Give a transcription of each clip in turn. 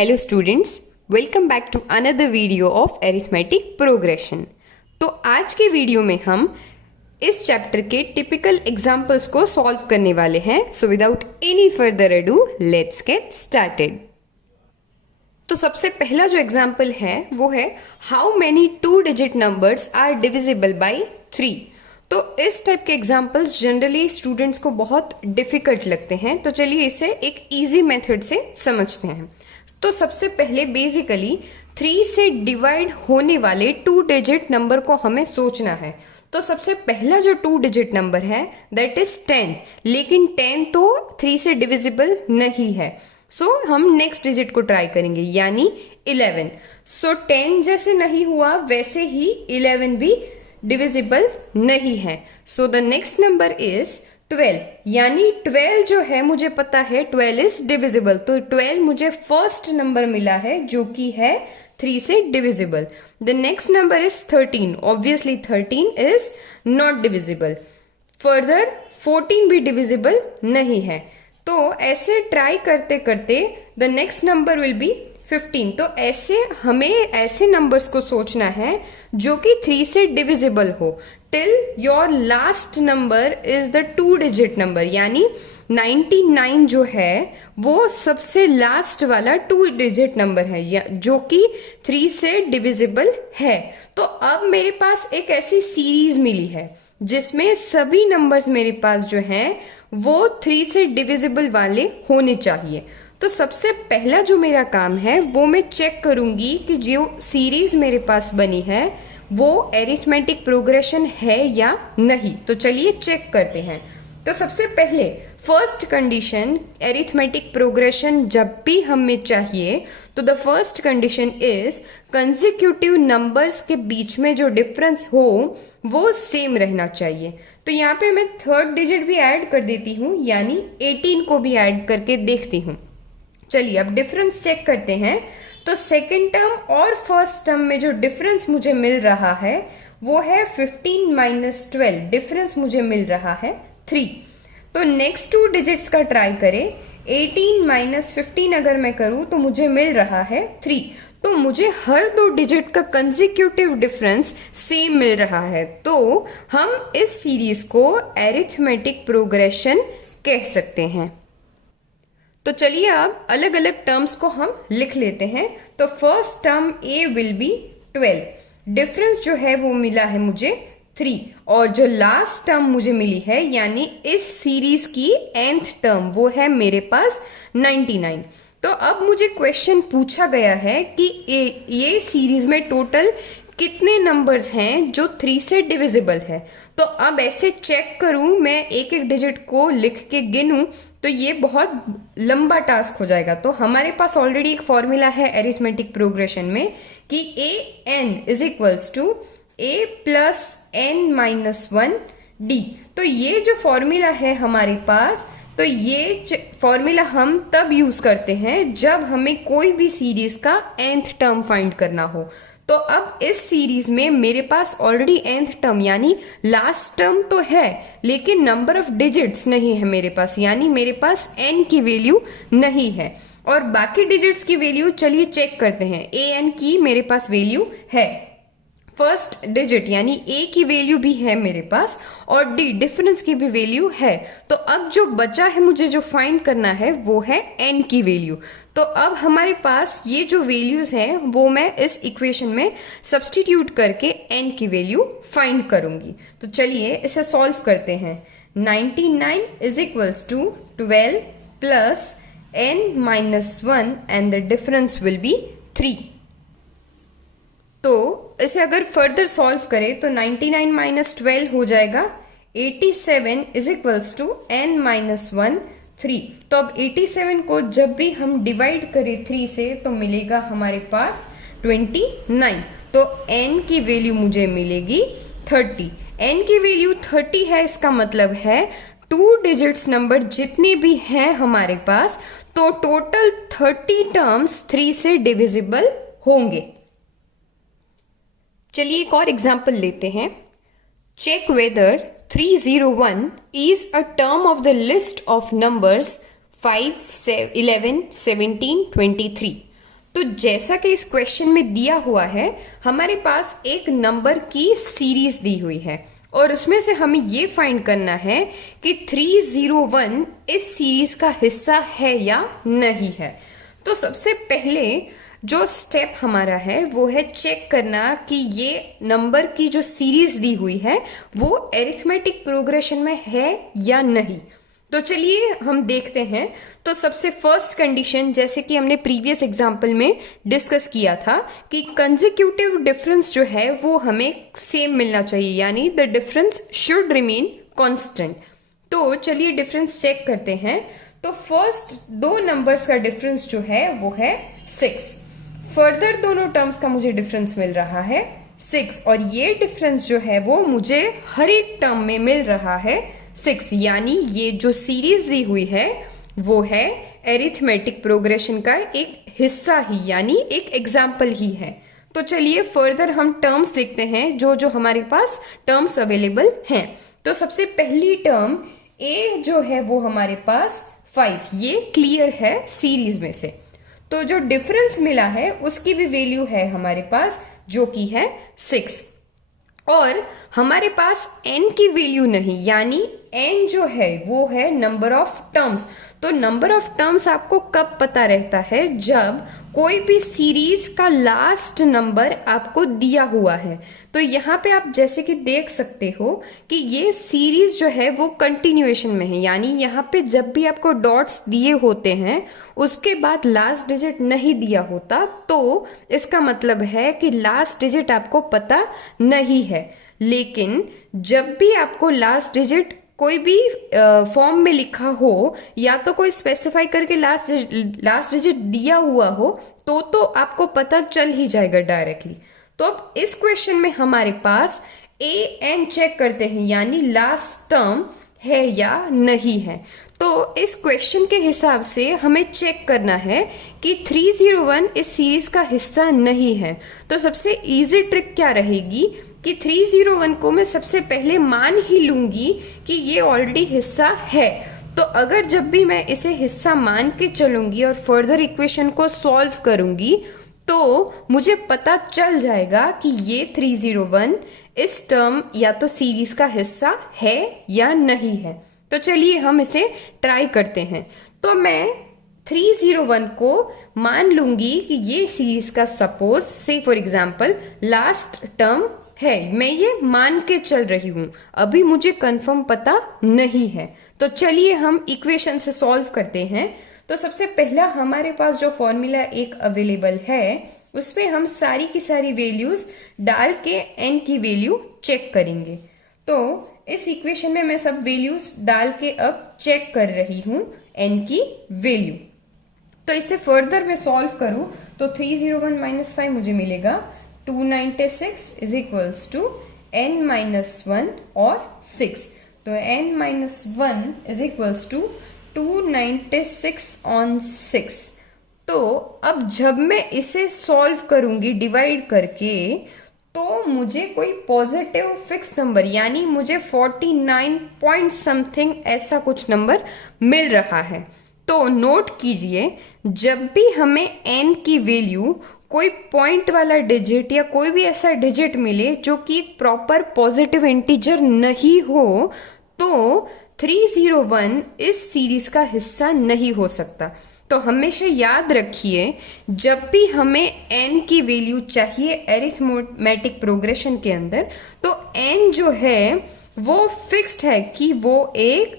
Hello students, welcome back to another video of arithmetic progression. तो आज के video में हम इस चैप्टर के टिपिकल एग्जाम्पल्स को सॉल्व करने वाले हैं। So without any further ado let's get started. तो सबसे पहला जो एग्जाम्पल है वो है how many 2 digit numbers are divisible by 3। तो इस टाइप के एग्जाम्पल्स जनरली स्टूडेंट्स को बहुत डिफिकल्ट लगते हैं, तो चलिए इसे एक इजी मेथड से समझते हैं। तो सबसे पहले बेसिकली 3 से डिवाइड होने वाले 2 डिजिट नंबर को हमें सोचना है। तो सबसे पहला जो 2 डिजिट नंबर है दैट इज 10, लेकिन 10 तो 3 से डिविजिबल नहीं है। सो हम नेक्स्ट डिजिट को ट्राई करेंगे यानी 11। सो 10 जैसे नहीं हुआ वैसे ही 11 भी डिविजिबल नहीं है। So the next number is 12, यानी 12 जो है मुझे पता है 12 इज डिविजिबल, तो 12 मुझे फर्स्ट नंबर मिला है जो कि है 3 से divisible. The next number is 13, obviously 13 is not divisible. Further 14 भी डिविजिबल नहीं है। तो ऐसे ट्राई करते करते the next number will be 15। तो ऐसे हमें ऐसे नंबर्स को सोचना है जो कि 3 से डिविजिबल हो till your last number is the 2 digit number, यानी 99 जो है वो सबसे लास्ट वाला 2 डिजिट नंबर है जो कि 3 से डिविजिबल है। तो अब मेरे पास एक ऐसी सीरीज मिली है जिसमें सभी नंबर्स मेरे पास जो हैं वो 3 से डिविजिबल वाले होने चाहिए। तो सबसे पहला जो मेरा काम है वो मैं चेक करूंगी कि जो सीरीज मेरे पास बनी है वो अरिथमेटिक प्रोग्रेशन है या नहीं। तो चलिए चेक करते हैं। तो सबसे पहले फर्स्ट कंडीशन, अरिथमेटिक प्रोग्रेशन जब भी हमें चाहिए तो the first condition is consecutive numbers के बीच में जो डिफरेंस हो वो सेम रहना चाहिए। तो यहाँ पे मैं थर्ड डिजिट भी ऐड कर देती हूँ, यानी 18 को भी ऐड करके देखती हूँ। चलिए अब डिफरेंस चेक करते हैं। तो सेकेंड टर्म और फर्स्ट टर्म में जो डिफरेंस मुझे मिल रहा है वो है 15 माइनस 12, डिफरेंस मुझे मिल रहा है 3। तो नेक्स्ट 2 डिजिट्स का ट्राई करें। 18 माइनस 15 अगर मैं करूं तो मुझे मिल रहा है 3। तो मुझे हर 2 डिजिट का कंसेक्यूटिव डिफरेंस सेम मिल रहा है, तो हम इस सीरीज को अरिथमेटिक प्रोग्रेशन कह सकते हैं। तो चलिए अब अलग अलग टर्म्स को हम लिख लेते हैं। तो first term A will be 12, difference जो है वो मिला है मुझे 3, और जो लास्ट टर्म मुझे मिली है यानी इस सीरीज की nth टर्म वो है मेरे पास 99। तो अब मुझे क्वेश्चन पूछा गया है कि ये सीरीज में टोटल कितने नंबर्स हैं जो 3 से डिविजिबल है। तो अब ऐसे चेक करूं, मैं एक एक डिजिट को लिख के गिनूं तो ये बहुत लंबा टास्क हो जाएगा। तो हमारे पास ऑलरेडी एक फॉर्मूला है अरिथमेटिक प्रोग्रेशन में कि an is equals to a plus n minus 1 d। तो ये जो फॉर्मूला है हमारे पास, तो ये फॉर्मूला हम तब यूज करते हैं जब हमें कोई भी सीरीज का nth टर्म फाइंड करना हो। तो अब इस सीरीज में मेरे पास ऑलरेडी nth टर्म यानी लास्ट टर्म तो है, लेकिन नंबर ऑफ डिजिट्स नहीं है मेरे पास, यानी मेरे पास n की वैल्यू नहीं है। और बाकी डिजिट्स की वैल्यू चलिए चेक करते हैं। an की मेरे पास वैल्यू है, फर्स्ट डिजिट यानी a की वैल्यू भी है मेरे पास, और d डिफरेंस की भी वैल्यू है। तो अब जो बचा है मुझे जो फाइंड करना है वो है n की वैल्यू। तो अब हमारे पास ये जो वैल्यूज हैं वो मैं इस इक्वेशन में सब्स्टिट्यूट करके n की वैल्यू फाइंड करूंगी। तो चलिए इसे सॉल्व करते हैं। 99 is equals to 12 plus n minus 1 and the difference will be 3। तो इसे अगर फर्दर सॉल्व करें तो 99 माइनस 12 हो जाएगा 87 is equals to n minus 1 3। तो अब 87 को जब भी हम डिवाइड करें 3 से तो मिलेगा हमारे पास 29। तो n की वैल्यू मुझे मिलेगी 30। n की वैल्यू 30 है, इसका मतलब है 2 डिजिट्स नंबर जितने भी हैं हमारे पास तो टोटल 30 टर्म्स 3 से डिविजिबल होंगे। चलिए एक और एग्जाम्पल लेते हैं। Check whether 301 is a term of the list of numbers 5, 11, 17, 23। तो जैसा कि इस क्वेश्चन में दिया हुआ है, हमारे पास एक नंबर की सीरीज दी हुई है और उसमें से हमें ये फाइंड करना है कि 301 इस सीरीज का हिस्सा है या नहीं है। तो सबसे पहले जो स्टेप हमारा है वो है चेक करना कि ये नंबर की जो सीरीज दी हुई है वो अरिथमेटिक प्रोग्रेशन में है या नहीं। तो चलिए हम देखते हैं। तो सबसे फर्स्ट कंडीशन, जैसे कि हमने प्रीवियस एग्जाम्पल में डिस्कस किया था कि कंसेक्यूटिव डिफरेंस जो है वो हमें सेम मिलना चाहिए, यानी the difference should remain constant. तो चलिए डिफरेंस चेक करते हैं। तो फर्स्ट दो नंबर्स का डिफरेंस जो है वो है 6। फर्दर दोनों टर्म्स का मुझे डिफरेंस मिल रहा है 6 और ये डिफरेंस जो है वो मुझे हर एक टर्म में मिल रहा है 6, यानी ये जो सीरीज दी हुई है वो है अरिथमेटिक प्रोग्रेशन का एक हिस्सा ही, यानी एक एग्जाम्पल ही है। तो चलिए फर्दर हम टर्म्स लिखते हैं जो जो हमारे पास टर्म्स अवेलेबल हैं। तो सबसे पहली टर्म a जो है वो हमारे पास 5, ये क्लियर है सीरीज में से। तो जो डिफरेंस मिला है उसकी भी वैल्यू है हमारे पास जो कि है 6 और हमारे पास n की वैल्यू नहीं, यानी n जो है वो है नंबर ऑफ टर्म्स। तो नंबर ऑफ टर्म्स आपको कब पता रहता है? जब कोई भी सीरीज का लास्ट नंबर आपको दिया हुआ है। तो यहाँ पे आप जैसे कि देख सकते हो कि ये सीरीज जो है वो कंटिन्यूएशन में है, यानी यहाँ पे जब भी आपको डॉट्स दिए होते हैं उसके बाद लास्ट डिजिट नहीं दिया होता, तो इसका मतलब है कि लास्ट डिजिट आपको पता नहीं है। लेकिन जब भी आपको लास्ट डिजिट कोई भी फॉर्म में लिखा हो या तो कोई स्पेसिफाई करके लास्ट डिजिट दिया हुआ हो तो आपको पता चल ही जाएगा डायरेक्टली। तो अब इस क्वेश्चन में हमारे पास ए एन चेक करते हैं, यानी लास्ट टर्म है या नहीं है। तो इस क्वेश्चन के हिसाब से हमें चेक करना है कि 301 इस सीरीज का हिस्सा नहीं है। तो सबसे इजी ट्रिक क्या रहेगी कि 301 को मैं सबसे पहले मान ही लूंगी कि ये ऑलरेडी हिस्सा है। तो अगर जब भी मैं इसे हिस्सा मान के चलूंगी और फर्दर इक्वेशन को सॉल्व करूंगी तो मुझे पता चल जाएगा कि ये 301 इस टर्म या तो सीरीज का हिस्सा है या नहीं है। तो चलिए हम इसे ट्राई करते हैं। तो मैं 301 को मान लूंगी कि ये सीरीज का सपोज से फॉर एग्जाम्पल लास्ट टर्म है, मैं ये मान के चल रही हूं, अभी मुझे कंफर्म पता नहीं है। तो चलिए हम इक्वेशन से सॉल्व करते हैं। तो सबसे पहला हमारे पास जो फॉर्मूला एक अवेलेबल है उसमें हम सारी की सारी वैल्यूज डाल के n की वैल्यू चेक करेंगे। तो इस इक्वेशन में मैं सब वैल्यूज डाल के अब चेक कर रही हूं n की वैल्यू। तो इसे फर्दर मैं सॉल्व करूं तो 301 माइनस 5 मुझे मिलेगा 296 is equals to n minus 1 और 6। तो n minus 1 is equals to 296 on 6। तो अब जब मैं इसे सॉल्व करूंगी डिवाइड करके तो मुझे कोई पॉजिटिव फिक्स नंबर यानी मुझे 49 पॉइंट समथिंग ऐसा कुछ नंबर मिल रहा है। तो नोट कीजिए, जब भी हमें n की वैल्यू कोई पॉइंट वाला डिजिट या कोई भी ऐसा डिजिट मिले जो कि एक प्रॉपर पॉजिटिव इंटीजर नहीं हो तो 301 इस सीरीज का हिस्सा नहीं हो सकता। तो हमेशा याद रखिए, जब भी हमें n की वैल्यू चाहिए अरिथमेटिक प्रोग्रेशन के अंदर तो n जो है वो फिक्स्ड है कि वो एक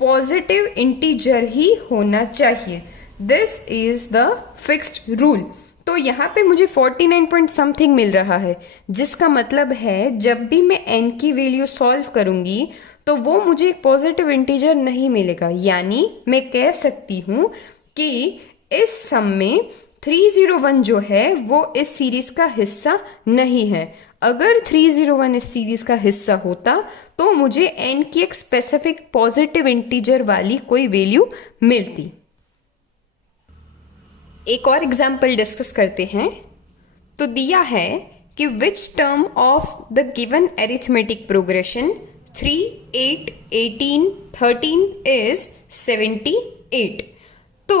पॉजिटिव इंटीजर ही होना चाहिए। This is the fixed rule. तो यहाँ पे मुझे 49 पॉइंट समथिंग मिल रहा है, जिसका मतलब है जब भी मैं n की वैल्यू सॉल्व करूंगी तो वो मुझे एक पॉजिटिव इंटीजर नहीं मिलेगा। यानी मैं कह सकती हूँ कि इस सम में 301 जो है वो इस सीरीज का हिस्सा नहीं है। अगर 301 इस सीरीज का हिस्सा होता तो मुझे n की एक स्पेसिफिक पॉजिटिव इंटीजर वाली कोई वैल्यू मिलती। एक और एग्जाम्पल डिस्कस करते हैं। तो दिया है कि which term of the given arithmetic progression 3, 8, 18, 13 is 78। तो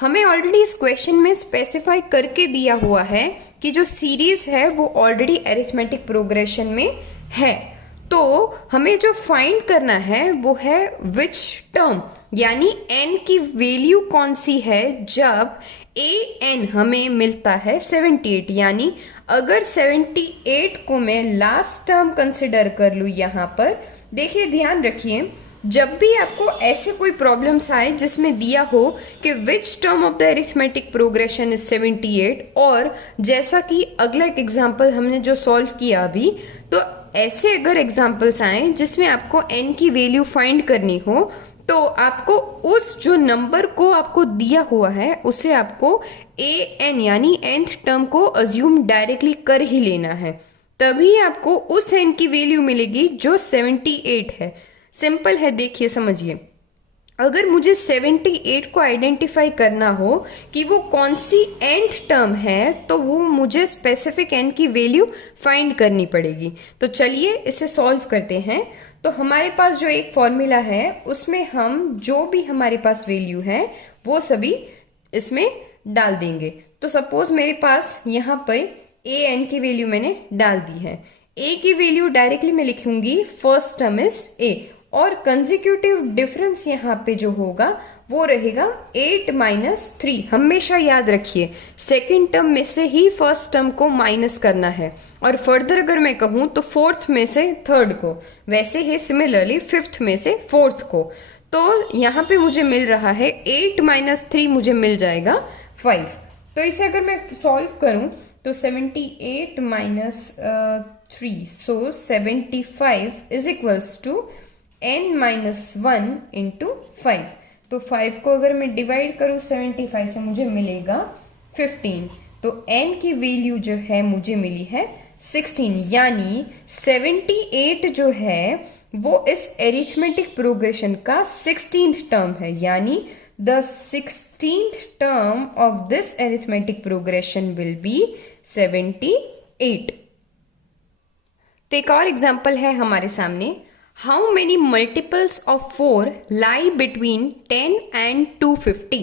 हमें ऑलरेडी इस क्वेश्चन में स्पेसिफाई करके दिया हुआ है कि जो सीरीज है वो ऑलरेडी अरिथमेटिक प्रोग्रेशन में है। तो हमें जो फाइंड करना है वो है विच टर्म, यानी n की वैल्यू कौन सी है जब an हमें मिलता है 78। यानी अगर 78 को मैं लास्ट टर्म कंसिडर कर लूँ, यहाँ पर देखिए ध्यान रखिए, जब भी आपको ऐसे कोई प्रॉब्लम्स आए जिसमें दिया हो कि which term of the arithmetic progression is 78, और जैसा कि अगला एक एग्जांपल हमने जो सॉल्व किया अभी, तो ऐसे अगर एग्जांपल्स आए जिसमें आपको n की वैल्यू फाइंड करनी हो, तो आपको उस जो नंबर को आपको दिया हुआ है उसे आपको an यानी nth टर्म को अज्यूम डायरेक्टली कर ही लेना है, तभी आपको उस n की वैल्यू मिलेगी जो 78 है। सिंपल है, देखिए समझिए, अगर मुझे 78 को आइडेंटिफाई करना हो कि वो कौन सी nth टर्म है, तो वो मुझे स्पेसिफिक n की वैल्यू फाइंड करनी पड़ेगी। तो चलिए इसे सॉल्व करते हैं। तो हमारे पास जो एक फॉर्मूला है उसमें हम जो भी हमारे पास वैल्यू है वो सभी इसमें डाल देंगे। तो सपोज मेरे पास यहाँ पर an की वैल्यू मैंने डाल दी है। a की वैल्यू डायरेक्टली मैं लिखूंगी फर्स्ट टर्म इज a, और कंसेक्यूटिव डिफरेंस यहाँ पे जो होगा वो रहेगा 8 माइनस 3। हमेशा याद रखिए सेकेंड टर्म में से ही फर्स्ट टर्म को माइनस करना है, और फर्दर अगर मैं कहूँ तो फोर्थ में से थर्ड को, वैसे ही सिमिलरली फिफ्थ में से फोर्थ को। तो यहाँ पे मुझे मिल रहा है 8 माइनस 3 मुझे मिल जाएगा 5। तो इसे अगर मैं सॉल्व करूँ तो 78 minus 3, so 75 is equals to n minus 1 into 5। तो 5 को अगर मैं डिवाइड करूँ 75 से मुझे मिलेगा 15। तो n की वैल्यू जो है मुझे मिली है 16, यानी 78 जो है वो इस अरिथमेटिक प्रोग्रेशन का 16th टर्म है, यानी the 16th term of this arithmetic progression will be 78। तो एक और एग्जाम्पल है हमारे सामने, how many multiples of 4 lie between 10 and 250।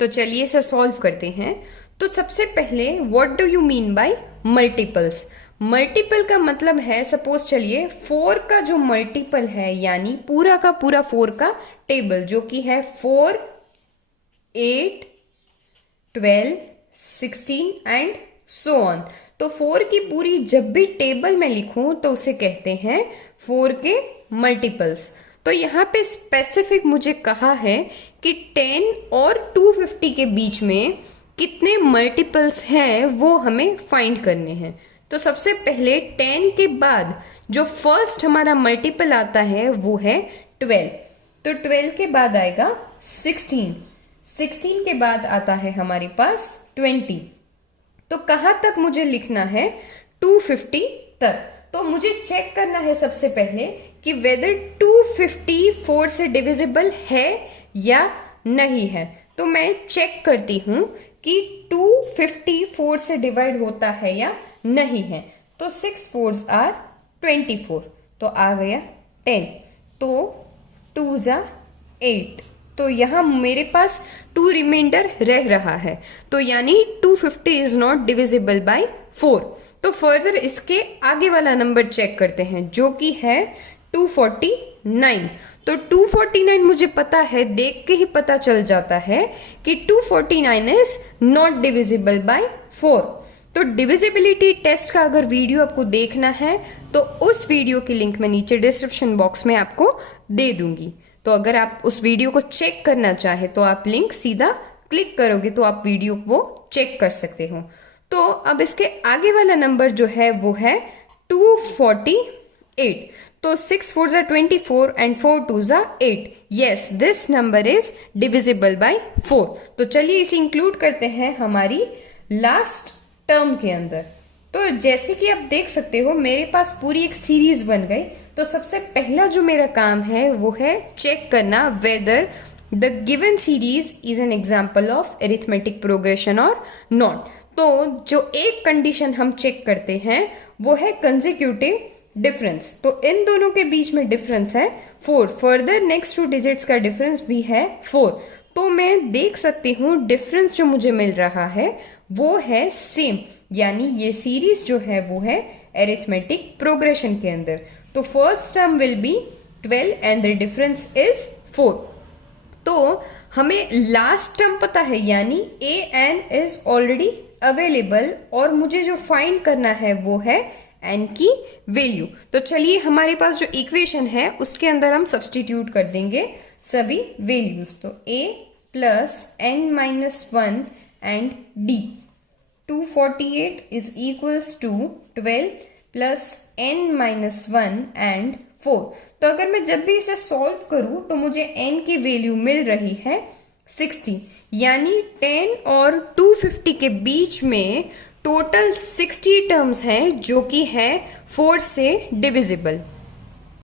तो चलिए इसे सॉल्व करते हैं। तो सबसे पहले what do you mean by multiples? Multiple का मतलब है, सपोज चलिए 4 का जो मल्टीपल है, यानी पूरा का पूरा 4 का टेबल जो कि है 4, 8, 12, 16 एंड सो ऑन। तो 4 की पूरी जब भी टेबल में लिखूं तो उसे कहते हैं 4 के मल्टीपल्स। तो यहाँ पे स्पेसिफिक मुझे कहा है कि 10 और 250 के बीच में कितने मल्टीपल्स हैं वो हमें फाइंड करने हैं। तो सबसे पहले 10 के बाद जो फर्स्ट हमारा मल्टीपल आता है वो है 12। तो 12 के बाद आएगा 16, 16 के बाद आता है हमारे पास 20। तो कहाँ तक मुझे लिखना है? 250 तक। तो मुझे चेक करना है सबसे पहले कि वेदर 250 4 से डिविजिबल है या नहीं है। तो मैं चेक करती हूँ कि 250 4 से डिवाइड होता है या नहीं है। तो 6 4s आर 24, तो आ गया 10, तो 2 जा 8। तो यहाँ मेरे पास 2 रिमाइंडर रह रहा है, तो यानी 250 इज नॉट डिविजिबल बाय 4। तो फर्दर इसके आगे वाला नंबर चेक करते हैं जो कि है 249। तो 249 मुझे पता है, देख के ही पता चल जाता है कि 249 इज नॉट डिविजिबल बाय 4। तो डिविजिबिलिटी टेस्ट का अगर वीडियो आपको देखना है तो उस वीडियो की लिंक मैं नीचे डिस्क्रिप्शन बॉक्स में आपको दे दूंगी। तो अगर आप उस वीडियो को चेक करना चाहे तो आप लिंक सीधा क्लिक करोगे तो आप वीडियो को चेक कर सकते हो। तो अब इसके आगे वाला नंबर जो है वो है 248। तो 6 4s are 24 and 4 2s are 8। yes, this number is divisible by 4। तो चलिए इसे इंक्लूड करते हैं हमारी लास्ट टर्म के अंदर। तो जैसे कि आप देख सकते हो मेरे पास पूरी एक सीरीज बन गई। तो सबसे पहला जो मेरा काम है वो है चेक करना whether the given series is an example of arithmetic progression और नॉट। तो जो एक कंडीशन हम चेक करते हैं वो है कंसेक्यूटिव डिफरेंस। तो इन दोनों के बीच में डिफरेंस है 4। फर्दर नेक्स्ट 2 डिजिट्स का डिफरेंस भी है 4। तो मैं देख सकती हूँ डिफरेंस जो मुझे मिल रहा है वो है सेम, यानी ये सीरीज जो है वो है एरिथमेटिक प्रोग्रेशन के अंदर। तो first term will be 12 and the difference is 4। तो हमें लास्ट टर्म पता है, यानी A N is already available, और मुझे जो फाइंड करना है वो है एन की वैल्यू। तो चलिए हमारे पास जो इक्वेशन है उसके अंदर हम सब्सटीट्यूट कर देंगे सभी वैल्यूज। तो a plus n minus 1 and d 248 is equals to 12 plus n minus 1 and 4। तो अगर मैं जब भी इसे सॉल्व करूं तो मुझे n की वैल्यू मिल रही है 60, यानी 10 और 250 के बीच में टोटल 60 टर्म्स हैं जो कि है 4 से डिविजिबल।